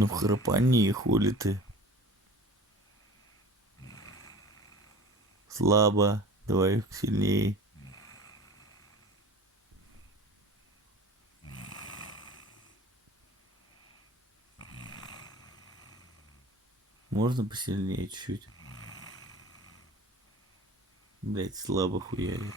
Ну храпани, хули ты. Слабо, давай сильнее. Можно посильнее чуть-чуть? Блять, слабо хуяли.